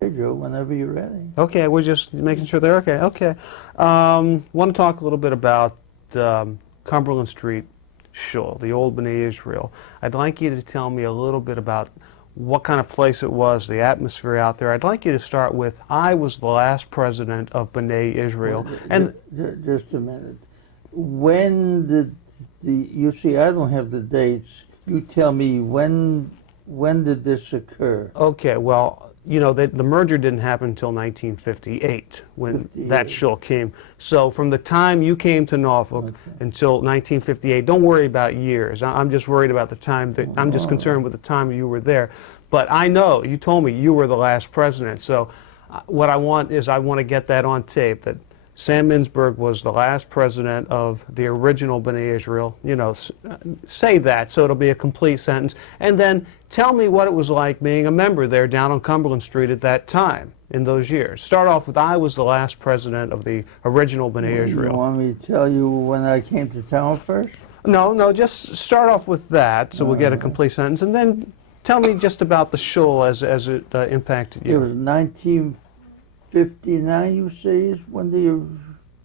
Hey, Joe, whenever you're ready. Okay, we're just making sure they're okay. Okay. Want to talk a little bit about Cumberland Street Shul, the old B'nai Israel. I'd like you to tell me a little bit about what kind of place it was, the atmosphere out there. I'd like you to start with, I was the last president of B'nai Israel. And just a minute. When did you see, I don't have the dates. You tell me when did this occur? okay, well, you know, the merger didn't happen until 1958 when 58. that shul came. So from the time you came to Norfolk until 1958, don't worry about years. I'm just worried about the time that I'm just concerned with the time you were there. But I know you told me you were the last president. So what I want is I want to get that on tape that Sam Minsberg was the last president of the original B'nai Israel. You know, say that so it'll be a complete sentence. And then tell me what it was like being a member there down on Cumberland Street at that time in those years. Start off with, I was the last president of the original B'nai Israel. You want me to tell you when I came to town first? No, just start off with that so we'll get a complete sentence. And then tell me just about the shul as it impacted you. It was 1959, you say, is when the...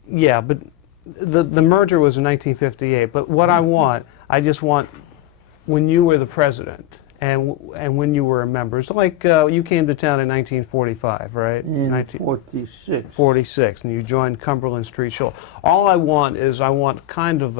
Yeah, but the merger was in 1958. But what I just want when you were the president and when you were a member. It's like you came to town in 1945, right? In 1946. 46, and you joined Cumberland Street Shul. All I want is kind of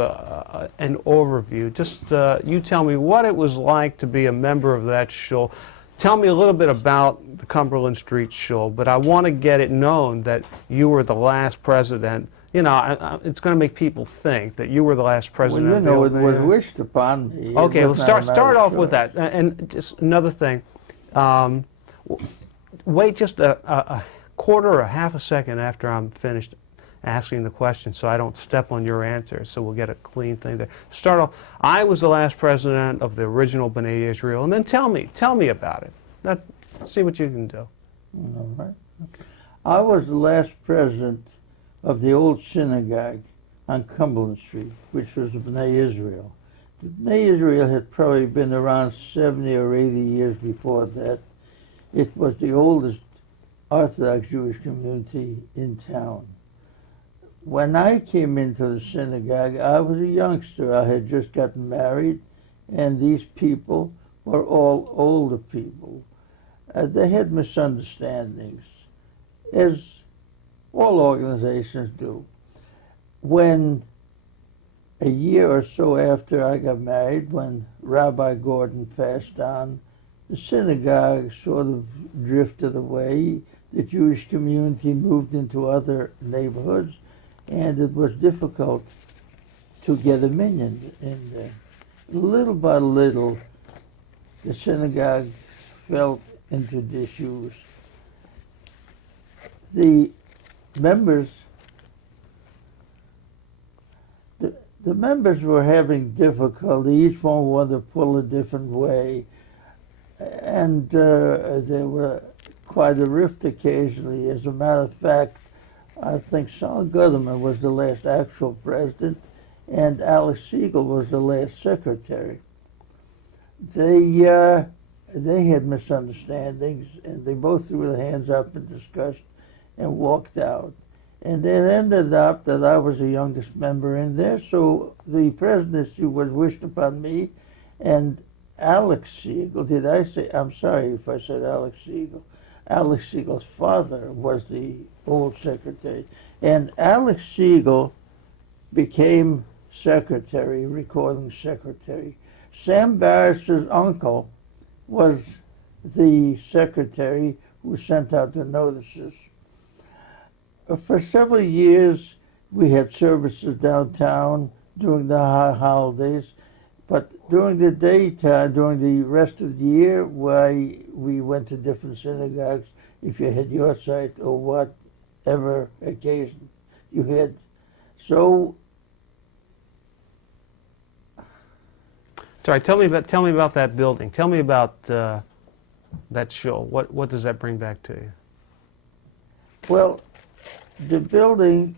an overview. Just you tell me what it was like to be a member of that shul. Tell me a little bit about the Cumberland Street Shul, but I want to get it known that you were the last president. You know, it's going to make people think that you were the last president. Well, you know, it was wished upon me. Okay, let's start off with that. And just another thing, wait just a quarter or half a second after I'm finished asking the question so I don't step on your answer, so we'll get a clean thing there. Start off, I was the last president of the original B'nai Israel, and then tell me about it. See what you can do. All right. I was the last president of the old synagogue on Cumberland Street, which was the B'nai Israel. The B'nai Israel had probably been around 70 or 80 years before that. It was the oldest Orthodox Jewish community in town. When I came into the synagogue, I was a youngster. I had just gotten married, and these people were all older people. They had misunderstandings, as all organizations do. When a year or so after I got married, when Rabbi Gordon passed on, the synagogue sort of drifted away. The Jewish community moved into other neighborhoods, and it was difficult to get a minyan in there. Little by little, the synagogue fell into disuse. The members were having difficulty. Each one wanted to pull a different way, and there were quite a rift occasionally. As a matter of fact, I think Saul Goodman was the last actual president, and Alex Siegel was the last secretary. They had misunderstandings, and they both threw their hands up and discussed and walked out. And it ended up that I was the youngest member in there, so the presidency was wished upon me, and Alex Siegel, I'm sorry if I said Alex Siegel. Alex Siegel's father was the old secretary, and Alex Siegel became secretary, recording secretary. Sam Barris's uncle was the secretary who sent out the notices. For several years, we had services downtown during the holidays, but during the daytime, during the rest of the year, we went to different synagogues if you had your site or whatever occasion you had. So, sorry, tell me about that building. Tell me about that shul. What does that bring back to you? Well, the building,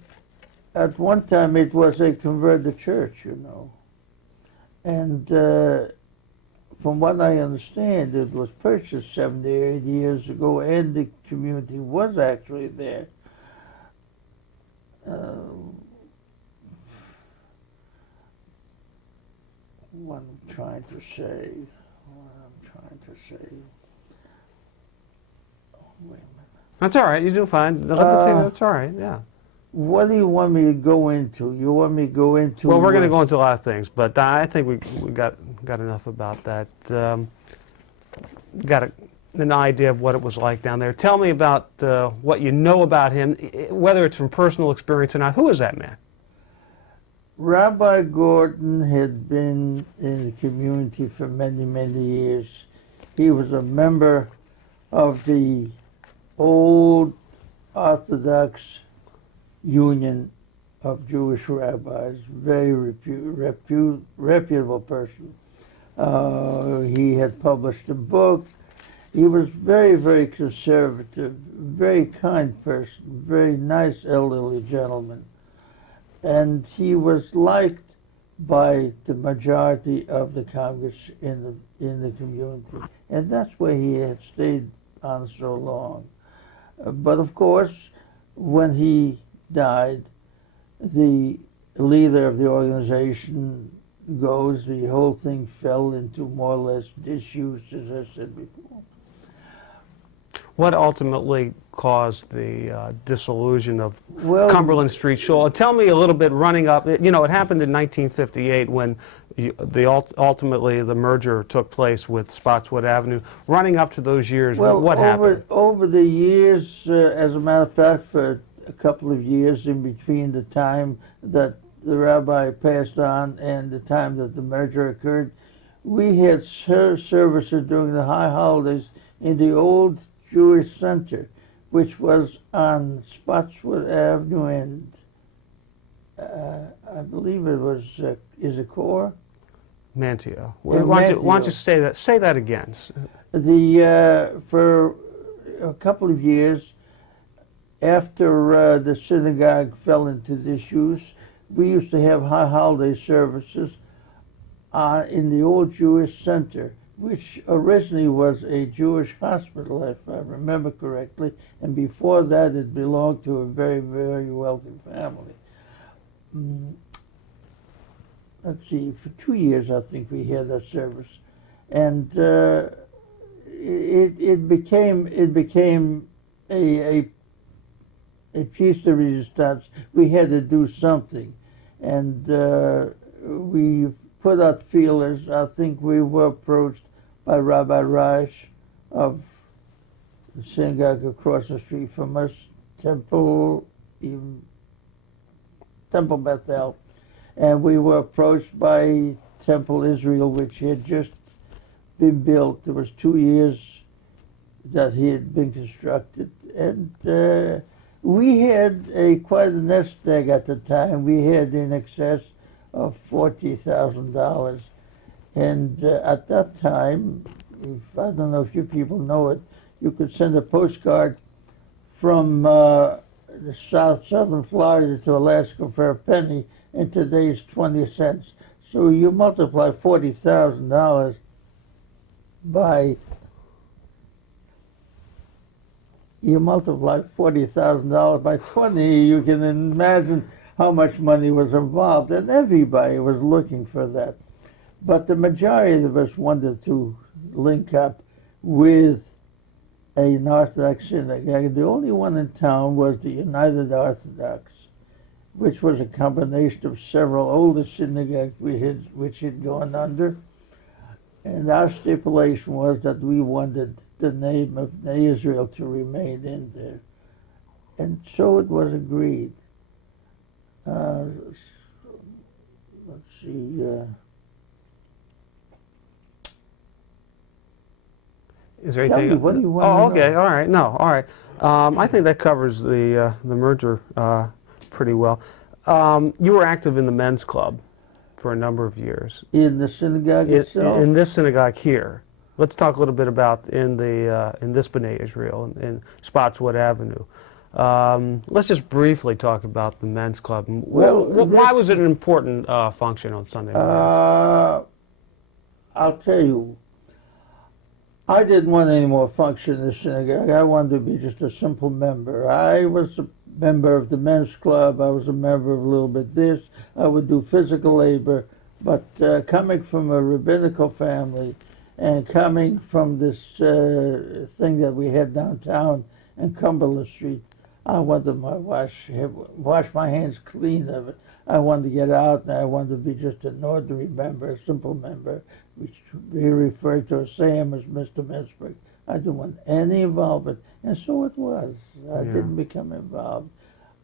at one time it was a converted church, you know. And from what I understand, it was purchased 70 or 80 years ago, and the community was actually there. What I'm trying to say. Oh, wait a minute. That's all right. You do fine. That's all right. Yeah. What do you want me to go into? You want me to go into? Well, we're going to go into a lot of things, but I think we got enough about that. Got an idea of what it was like down there. Tell me about what you know about him, whether it's from personal experience or not. Who is that man? Rabbi Gordon had been in the community for many, many years. He was a member of the old Orthodox Union of Jewish Rabbis, very reputable person. He had published a book. He was very, very conservative, very kind person, very nice elderly gentleman. And he was liked by the majority of the Congress in the community. And that's where he had stayed on so long. But of course, when he died, the leader of the organization goes, the whole thing fell into more or less disuse, as I said before. What ultimately caused the dissolution of Cumberland Street Shul? Tell me a little bit running up. You know, it happened in 1958 when ultimately the merger took place with Spotswood Avenue. Running up to those years, what happened? Over the years, as a matter of fact, for a couple of years in between the time that the rabbi passed on and the time that the merger occurred, we had services during the high holidays in the old Jewish Center, which was on Spotswood Avenue and I believe it was Issaquah? Manteo. Why don't you say that? Say that again. For a couple of years after the synagogue fell into disuse, we used to have high holiday services in the old Jewish Center, which originally was a Jewish hospital, if I remember correctly, and before that it belonged to a very, very wealthy family. Let's see, for 2 years I think we had that service, and it became a piece de resistance. We had to do something, and we put out feelers. I think we were approached by Rabbi Reich of the synagogue across the street from us, Temple Bethel, and we were approached by Temple Israel, which had just been built. There was 2 years that he had been constructed, and we had quite a nest egg at the time. We had in excess of $40,000, and at that time, I don't know if you people know it, you could send a postcard from the southern Florida to Alaska for a penny, and today's 20 cents. So you multiply $40,000 by 20, you can imagine how much money was involved, and everybody was looking for that. But the majority of us wanted to link up with an Orthodox synagogue. The only one in town was the United Orthodox, which was a combination of several older synagogues which had gone under. And our stipulation was that we wanted the name of Israel to remain in there. And so it was agreed. Let's see. Is there anything? Tell me, what do you want to know? Okay, all right. No, all right. I think that covers the merger pretty well. You were active in the men's club for a number of years. In the synagogue itself? In this synagogue here. Let's talk a little bit about in this B'nai Israel, in Spotswood Avenue. Let's just briefly talk about the men's club. Well, why was it an important function on Sunday mornings? I'll tell you. I didn't want any more function in the synagogue. I wanted to be just a simple member. I was a member of the men's club. I was a member of a little bit this. I would do physical labor. But coming from a rabbinical family and coming from this thing that we had downtown in Cumberland Street, I wanted my wash my hands clean of it. I wanted to get out, and I wanted to be just an ordinary member, a simple member, which we referred to as Sam as Mr. Minsberg. I didn't want any involvement, and so it was. I didn't become involved.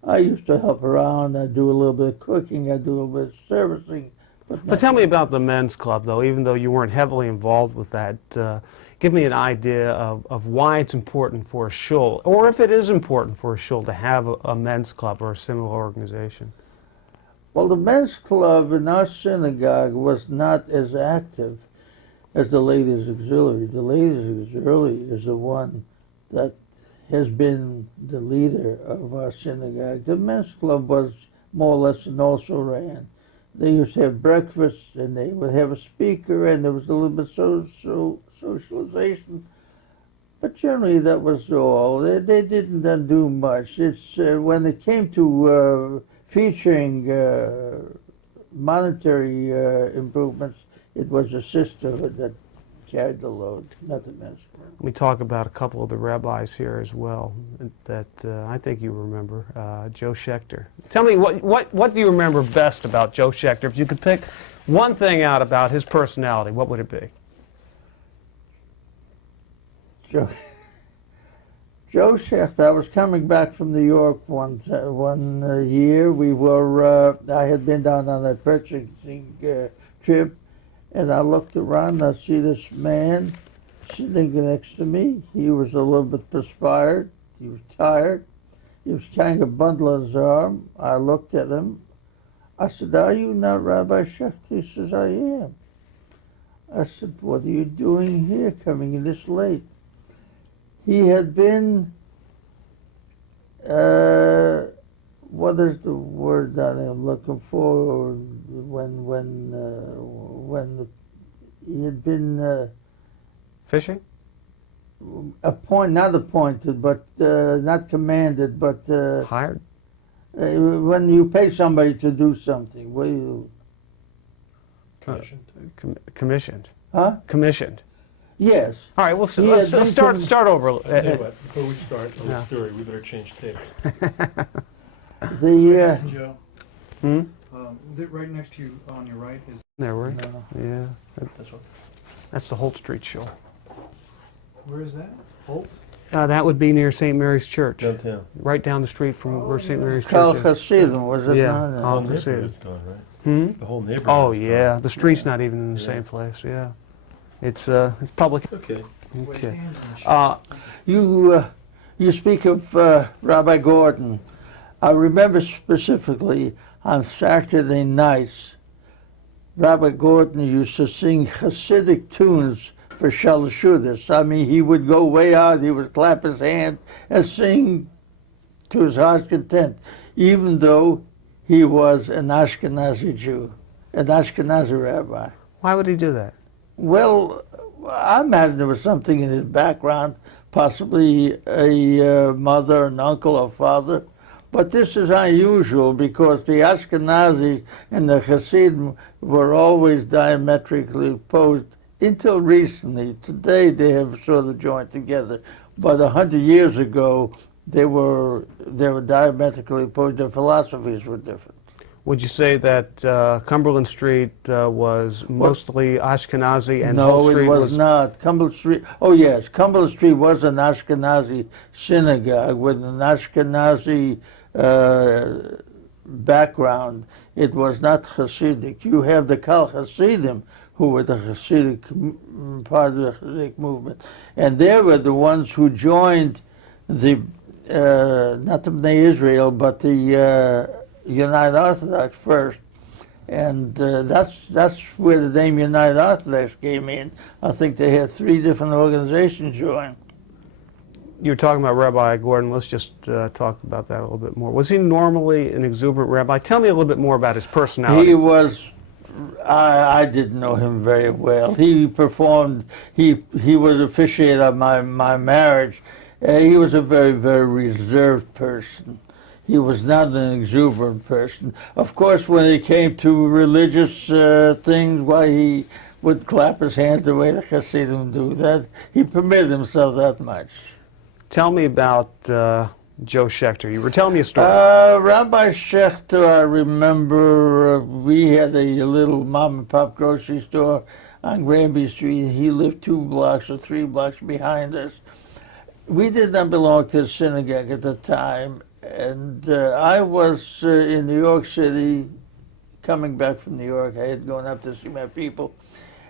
I used to help around. I do a little bit of cooking. I do a little bit of servicing. But tell me about the men's club, though, even though you weren't heavily involved with that. Give me an idea of why it's important for a shul, or if it is important for a shul to have a men's club or a similar organization. Well, the men's club in our synagogue was not as active as the ladies' auxiliary. The ladies' auxiliary is the one that has been the leader of our synagogue. The men's club was more or less an also-ran. They used to have breakfast, and they would have a speaker, and there was a little bit of socialization. But generally, that was all. They didn't do much. It's when it came to featuring monetary improvements, it was the sisterhood that carried the load, not the men's club. We talk about a couple of the rabbis here as well that I think you remember. Joe Schecter. Tell me, what do you remember best about Joe Schecter? If you could pick one thing out about his personality, what would it be? Joe Schecter. I was coming back from New York one year. We were. I had been down on a purchasing trip, and I looked around. I see this man sitting next to me. He was a little bit perspired. He was tired. He was carrying a bundle on his arm. I looked at him. I said, "Are you not Rabbi Schecter?" He says, "I am." I said, "What are you doing here, coming in this late?" He had been, what is the word that I'm looking for? He had been Fishing? not appointed, but not commanded, but Hired? When you pay somebody to do something, what do you? Commissioned. Commissioned. Huh? Commissioned. Yes. All right, let's start over. Before we start on the story, we better change tape. Joe, Hmm? right next to you on your right is. There we No. Yeah. This one. That's the Holt Street Shul. Where is that? Holt? That would be near St. Mary's Church. Downtown. Right down the street from where St. Mary's Kal Church is. Hasidim, was it Yeah. not? Kal The whole Hasidim. neighborhood's gone, right? Hmm? The whole neighborhood. Oh, yeah. The street's not even in the same place, yeah. It's public. Okay. Okay. You speak of Rabbi Gordon. I remember specifically on Saturday nights, Rabbi Gordon used to sing Hasidic tunes for Shalashudas. I mean, he would go way out, he would clap his hand and sing to his heart's content, even though he was an Ashkenazi Jew, an Ashkenazi rabbi. Why would he do that? Well, I imagine there was something in his background, possibly a mother, an uncle, or father. But this is unusual because the Ashkenazis and the Hasidim were always diametrically opposed until recently. Today they have sort of joined together. But 100 years ago, they were diametrically opposed. Their philosophies were different. Would you say that Cumberland Street was mostly Ashkenazi and No, Holt Street it was not. Cumberland Street, oh yes, Cumberland Street was an Ashkenazi synagogue with an Ashkenazi background. It was not Hasidic. You have the Kal Hasidim, who were the Hasidic part of the Hasidic movement. And they were the ones who joined the, not the Bnei Israel, but the United Orthodox first. And that's where the name United Orthodox came in. I think they had 3 different organizations join. You were talking about Rabbi Gordon. Let's just talk about that a little bit more. Was he normally an exuberant rabbi? Tell me a little bit more about his personality. He was I didn't know him very well. He performed, he would officiate on my marriage. He was a very, very reserved person. He was not an exuberant person. Of course, when it came to religious things, why he would clap his hands the way the Hasidim do that. He permitted himself that much. Tell me about Joe Schecter. You were telling me a story. Rabbi Schecter, I remember we had a little mom and pop grocery store on Granby Street. He lived 2 blocks or 3 blocks behind us. We did not belong to the synagogue at the time, and I was in New York City, coming back from New York. I had gone up to see my people.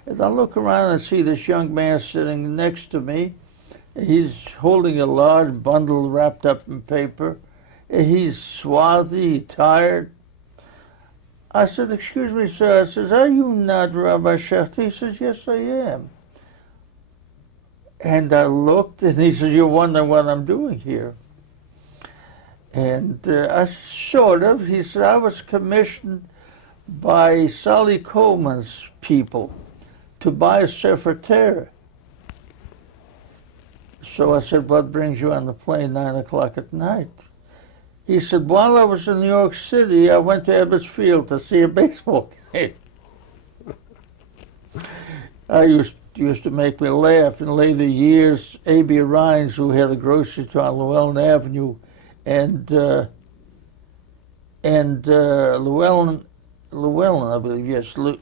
And I look around and see this young man sitting next to me. He's holding a large bundle wrapped up in paper. He's swarthy, tired. I said, "Excuse me, sir." I says, "Are you not Rabbi Schecter?" He says, "Yes, I am." And I looked, and he says, "You're wondering what I'm doing here." And I sort of. He said, "I was commissioned by Sally Coleman's people to buy a Sefer Torah." So I said, "What brings you on the plane 9 o'clock at night?" He said, "While I was in New York City, I went to Abbott Field to see a baseball game." I used to make me laugh. In later years, A.B. Rhines, who had a grocery store on Llewellyn Avenue, and Llewellyn, I believe, yes, on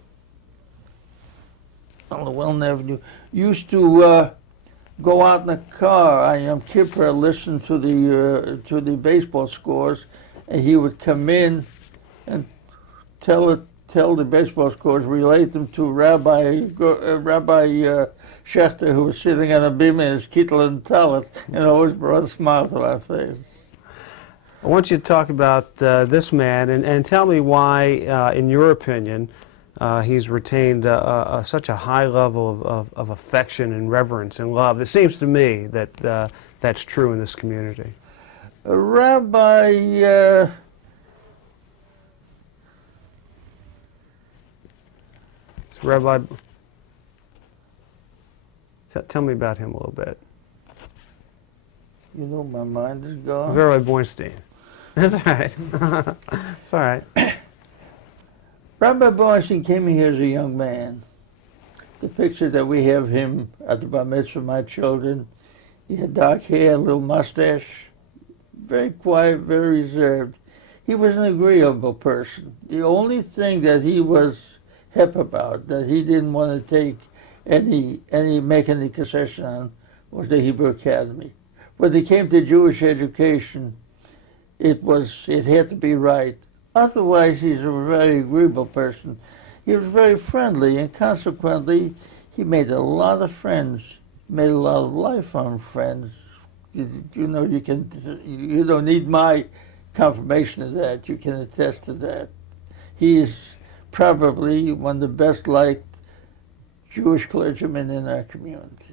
Llewellyn Avenue, used to go out in the car on Yom Kippur, listen to the baseball scores, and he would come in and tell the baseball scores, relate them to Rabbi Schecter, who was sitting on a beam in his kittel and talit, and always brought a smile to our face. I want you to talk about this man and tell me why, in your opinion, he's retained such a high level of affection and reverence and love. It seems to me that that's true in this community. Rabbi Rabbi, tell me about him a little bit. You know, my mind is gone. Rabbi Bornstein. That's all right. It's all right. Rabbi Bornstein came here as a young man. The picture that we have him at the bar mitzvah of my children, he had dark hair, a little mustache, very quiet, very reserved. He was an agreeable person. The only thing that he was hip about, that he didn't want to take make any concession on, was the Hebrew Academy. When it came to Jewish education, it had to be right. Otherwise, he's a very agreeable person. He was very friendly, and consequently, he made a lot of friends, made a lot of lifelong friends. You know, you don't need my confirmation of that. You can attest to that. He is probably one of the best liked Jewish clergymen in our community.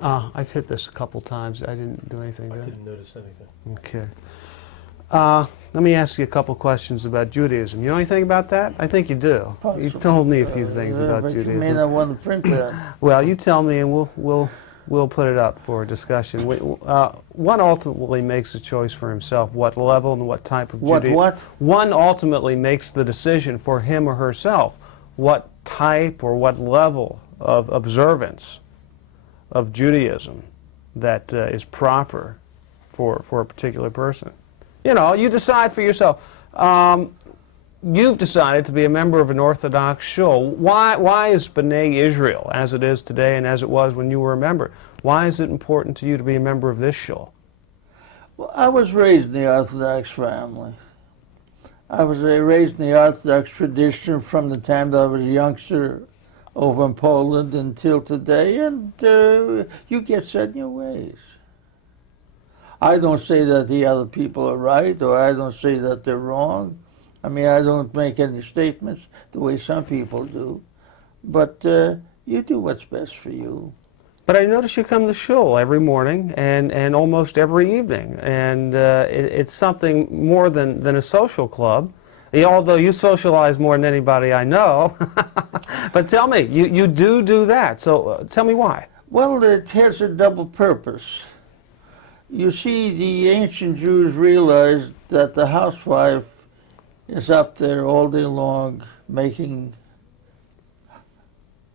I've hit this a couple times. I didn't do anything I there. didn't notice anything. Okay. Let me ask you a couple questions about Judaism. You know anything about that? I think you do. You told me a few things about but Judaism. You may not want to print that. Well, you tell me, and we'll put it up for discussion. One ultimately makes a choice for himself, what level and what type of Judaism. What? One ultimately makes the decision for him or herself, what type or what level of observance of Judaism that is proper for a particular person. You know, you decide for yourself. You've decided to be a member of an Orthodox Shul. Why is B'nai Israel, as it is today and as it was when you were a member, why is it important to you to be a member of this Shul? Well, I was raised in the Orthodox family. I was raised in the Orthodox tradition from the time that I was a youngster over in Poland until today, and you get set in your ways. I don't say that the other people are right, or I don't say that they're wrong. I mean, I don't make any statements the way some people do. But you do what's best for you. But I notice you come to Shul every morning and almost every evening, and it's something more than a social club. although you socialize more than anybody I know. But tell me, you do that. So tell me why. Well, it has a double purpose. You see, the ancient Jews realized that the housewife is up there all day long making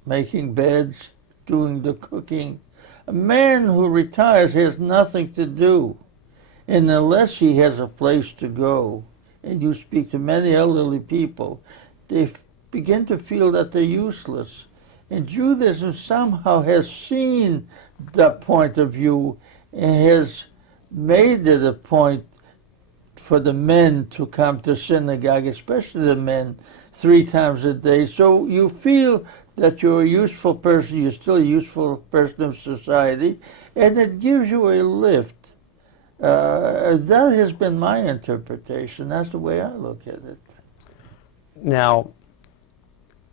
beds, doing the cooking. A man who retires has nothing to do. And unless he has a place to go, and you speak to many elderly people, they begin to feel that they're useless. And Judaism somehow has seen that point of view and has made it a point for the men to come to synagogue, especially the men, 3 times a day. So you feel that you're a useful person, you're still a useful person of society, and it gives you a lift. That has been my interpretation. That's the way I look at it. Now,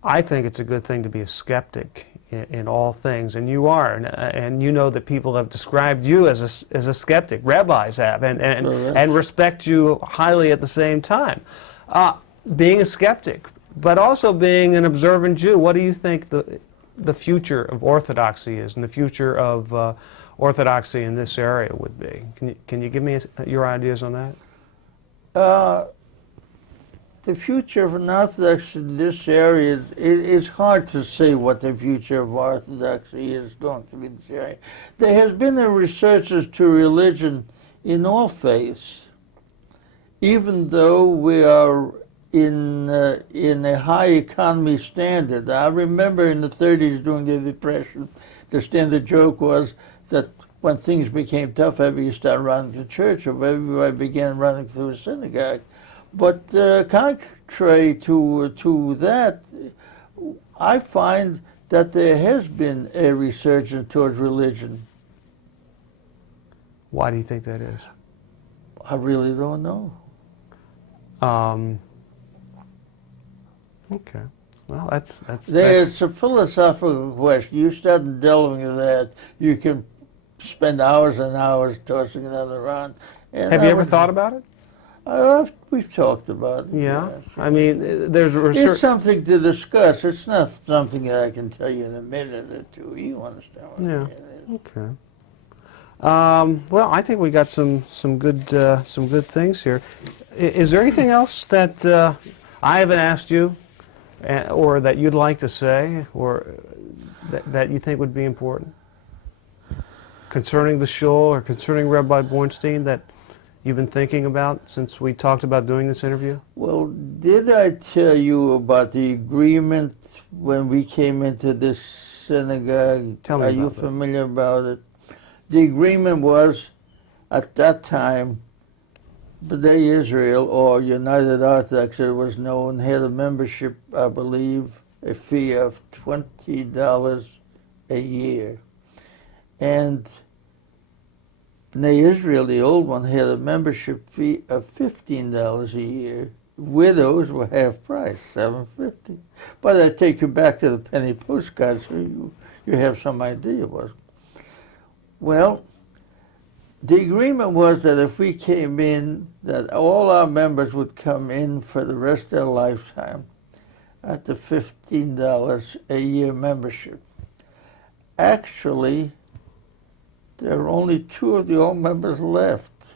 I think it's a good thing to be a skeptic in all things, and you are, and you know that people have described you as a skeptic. Rabbis have, and respect you highly at the same time. Being a skeptic, but also being an observant Jew, what do you think the future of Orthodoxy is, and the future of Orthodoxy in this area would be? Can you give me your ideas on that? The future of an Orthodoxy in this area, it's hard to say what the future of Orthodoxy is going to be in this area. There has been a resurgence to religion in all faiths, even though we are in a high economy standard. I remember in the 30s during the Depression, the standard joke was that when things became tough, everybody started running to church, or everybody began running to a synagogue. But contrary to that, I find that there has been a resurgence towards religion. Why do you think that is? I really don't know. Okay. Well, that's It's a philosophical question. You start delving into that, you can spend hours and hours tossing that around. And have you ever thought about it? We've talked about it. Yeah. Yes. I mean, there's it's something to discuss. It's not something that I can tell you in a minute or two. You understand what I mean? Okay. Well, I think we got some good things here. Is there anything else that I haven't asked you, or that you'd like to say, or that you think would be important concerning the Shul or concerning Rabbi Bornstein that you've been thinking about since we talked about doing this interview? Well, did I tell you about the agreement when we came into this synagogue? Tell me Are about you that. familiar about it? The agreement was, at that time, B'nai Israel, or United Orthodox, it was known, had a membership, I believe, a fee of $20 a year. And B'nai Israel, the old one, had a membership fee of $15 a year. Widows were half price, $7.50. But I take you back to the penny postcard so you have some idea what it was. Well, the agreement was that if we came in, that all our members would come in for the rest of their lifetime at the $15 a year membership. Actually, there are only 2 of the old members left.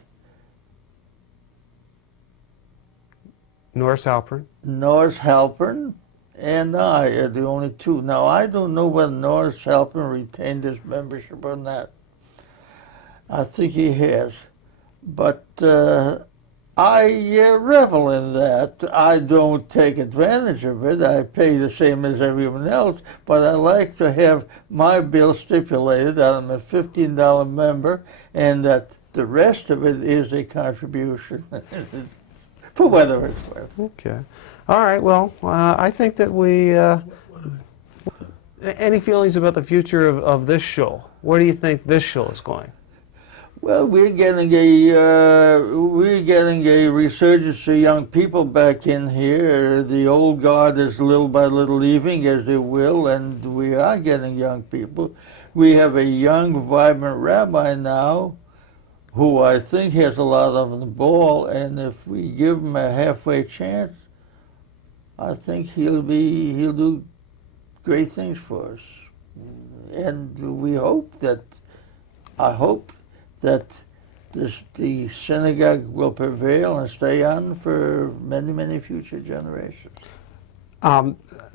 Norris Halpern. Norris Halpern and I are the only 2. Now, I don't know whether Norris Halpern retained his membership or not. I think he has. But I revel in that. I don't take advantage of it. I pay the same as everyone else, but I like to have my bill stipulated that I'm a $15 member and that the rest of it is a contribution, for whatever it's worth. Okay. All right. Well, I think that we... any feelings about the future of this Shul? Where do you think this Shul is going? Well, we're getting a resurgence of young people back in here. The old guard is little by little leaving, as they will, and we are getting young people. We have a young, vibrant rabbi now, who I think has a lot of the ball, and if we give him a halfway chance, I think he'll do great things for us, and we hope that. I hope that the synagogue will prevail and stay on for many, many future generations.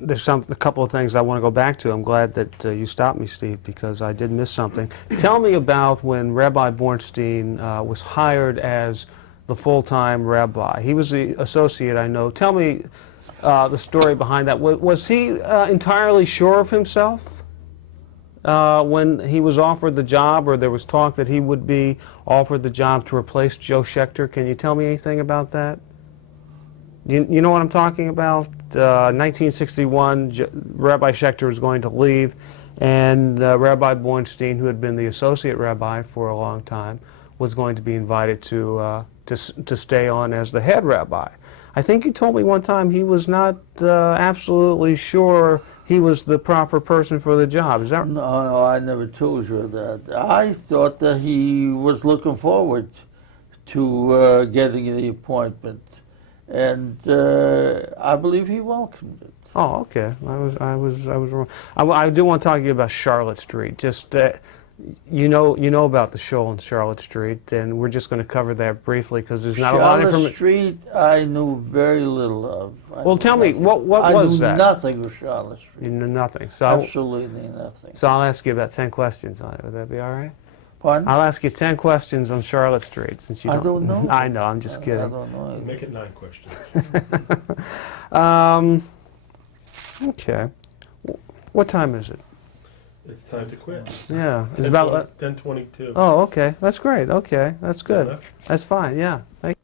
There's a couple of things I want to go back to. I'm glad that you stopped me, Steve, because I did miss something. Tell me about when Rabbi Bornstein was hired as the full-time rabbi. He was the associate, I know. Tell me the story behind that. Was he entirely sure of himself when he was offered the job, or there was talk that he would be offered the job to replace Joe Schecter? Can you tell me anything about that? You know what I'm talking about? 1961, Rabbi Schecter was going to leave, and Rabbi Bornstein, who had been the associate rabbi for a long time, was going to be invited to stay on as the head rabbi. I think you told me one time he was not absolutely sure he was the proper person for the job. Is that right? No, I never told you that. I thought that he was looking forward to getting the appointment, and I believe he welcomed it. Oh, okay. I was wrong. I do want to talk to you about Charlotte Street. Just you know about the Shul on Charlotte Street, and we're just going to cover that briefly because there's not a lot of Charlotte information. Street, I knew very little of. Well, tell me, what was that? I knew nothing of Charlotte Street. You knew nothing. So Absolutely nothing. So I'll ask you about 10 questions on it. Would that be all right? Pardon? I'll ask you 10 questions on Charlotte Street since you I don't know. I know. I'm just kidding. I don't know. Make it 9 questions. Okay. What time is it? It's time to quit. Yeah, it's about 10:22. Oh, okay. That's great. Okay, that's good. Enough? That's fine. Yeah. Thank